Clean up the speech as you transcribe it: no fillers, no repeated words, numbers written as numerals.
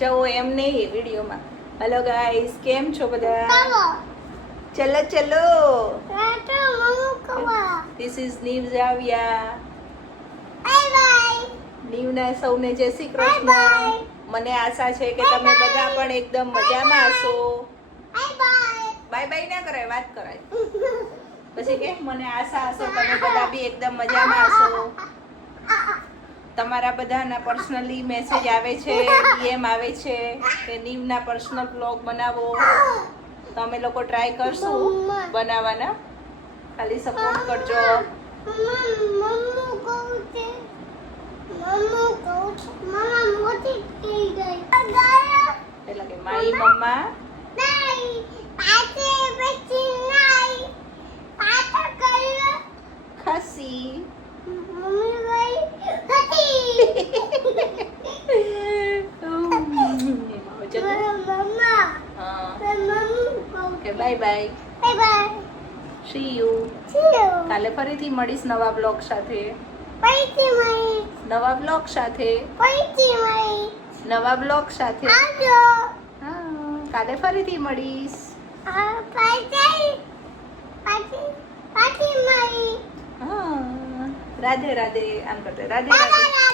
જવો એમ નહીં વિડીયોમાં. હેલો ગાઈસ, કેમ છો બધા? ચલો ચલો, ધીસ ઇઝ નીવ જાવિયા. નીવના સૌને જય શ્રી કૃષ્ણ. મને આશા છે કે તમે બધા પણ એકદમ મજામાં હશો. બાય બાય ના કરાય, વાત કરાય પછી કે મને આશા હશે તમે બધા બી એકદમ મજામાં હશો. તમારા બધાના પર્સનલી મેસેજ આવે છે, ડીએમ આવે છે કે નીવના પર્સનલ બ્લોગ બનાવો. તો અમે લોકો ટ્રાય કરશું બનાવવાના. ખાલી સપોર્ટ કરજો. એટલે કે મારી મમ્મા ખસી બાય બાય, સી યુ. કાલે ફરીથી મળીશ નવા બ્લોગ સાથે. નવા બ્લોગ સાથે. નવા બ્લોગ સાથે. હા, કાલે ફરીથી મળીશ. હા, રાધે રાધે. આમ કરતે રાધે રાધે.